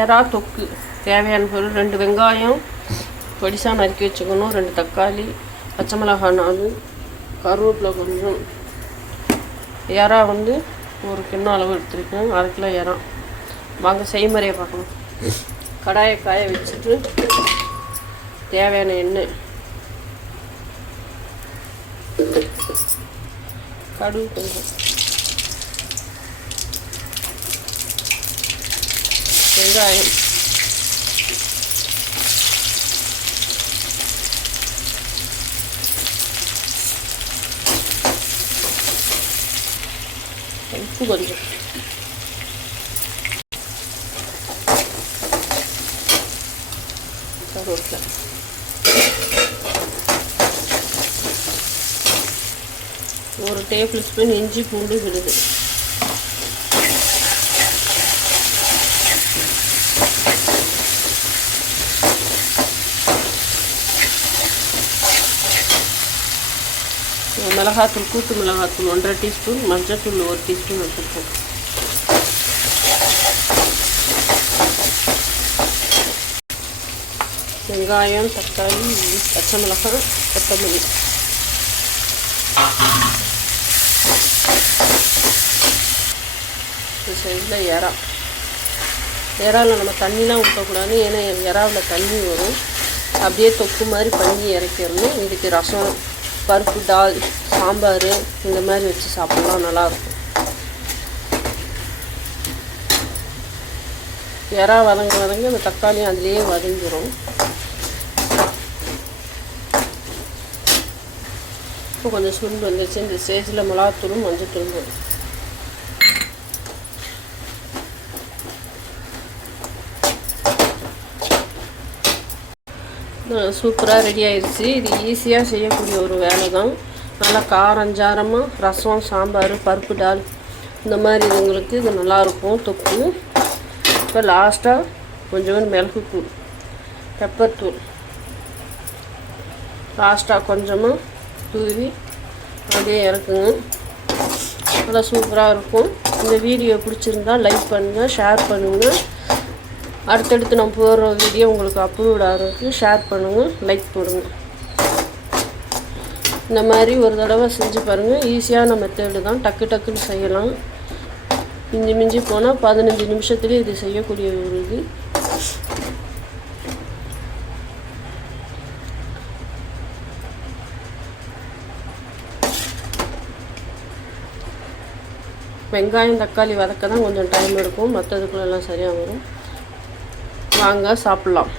ஏறா தொக்கு. தேவையான பொருள் ரெண்டு வெங்காயம் பொடிசாக நறுக்கி வச்சுக்கணும் ரெண்டு தக்காளி பச்சை மிளகாய் நாலு கருவேப்பிலை கொஞ்சம். இறா வந்து ஒரு கிண்ணம் அளவு எடுத்துருக்கேன். அரை கிலோ இறா வாங்க செய்முறையை பார்க்கணும் கடாயை காய வச்சுட்டு தேவையான எண்ணெய். கடுகு கொஞ்சம். வெங்காயம் உப்பு கொஞ்சம் கருவேப்பிலை ஒரு டேபிள் ஸ்பூன் இஞ்சி பூண்டு விழுது. மிளகாத்தூள் கூட்டு மிளகாத்தூள் ஒன்றரை டீஸ்பூன் மஞ்சள்தூள் ஒரு டீஸ்பூன் வச்சுருக்கோம். வெங்காயம் தக்காளி பச்சை மிளகாய் கொத்தமல்லி. இந்த சைடில் இறா இறாவில் நம்ம தண்ணிலாம் ஊற்றக்கூடாது ஏன்னா இறாவில் தண்ணி வரும். அப்படியே தொக்கு மாதிரி பண்ணி இறக்கிடணும். இதுக்கு ரசம் பருப்பு டால் சாம்பார் இந்த மாதிரி வச்சு சாப்பிட்லாம் நல்லாயிருக்கும். இறா வதங்க வதங்க அந்த தக்காளியும் அதுலேயே வதங்கிடும் இப்போ கொஞ்சம் சுருண்டு வந்துருச்சு. இந்த ஸ்டேஜில் மிளகாத்தூளும் மஞ்சத்தூளும் போடும் சூப்பராக ரெடி ஆயிடுச்சு. இது ஈஸியாக செய்யக்கூடிய ஒரு வேலை தான் நல்லா காரஞ்சாரமாக ரசம் சாம்பார் பருப்பு டால். இந்த மாதிரி இதுங்களுக்கு இது நல்லாயிருக்கும் தொக்கு. இப்போ லாஸ்ட்டாக கொஞ்சோண்டு மிளகுத்தூள் பெப்பர் தூள். லாஸ்ட்டாக கொஞ்சமாக தூவி அப்படியே இறக்குங்க. நல்லா சூப்பராக இருக்கும். இந்த வீடியோ பிடிச்சிருந்தா லைக் பண்ணுங்கள் ஷேர் பண்ணுங்கள் அடுத்தடுத்து நான் போடுற வீடியோ உங்களுக்கு அப்லோட் ஆகிறதுக்கு ஷேர் பண்ணுங்கள் லைக் போடுங்க. இந்த மாதிரி ஒரு தடவை செஞ்சு பாருங்கள் ஈஸியான மெத்தேடு தான். டக்கு டக்குன்னு செய்யலாம். மிஞ்சி மிஞ்சி போனால் பதினஞ்சு நிமிஷத்துலேயே இது செய்யக்கூடிய ஒரு இது. வெங்காயம் தக்காளி வதக்க தான் கொஞ்சம் டைம் எடுக்கும். மற்றதுக்குள்ளெல்லாம் சரியாக வரும். வாங்க சாப்பிட்லாம்.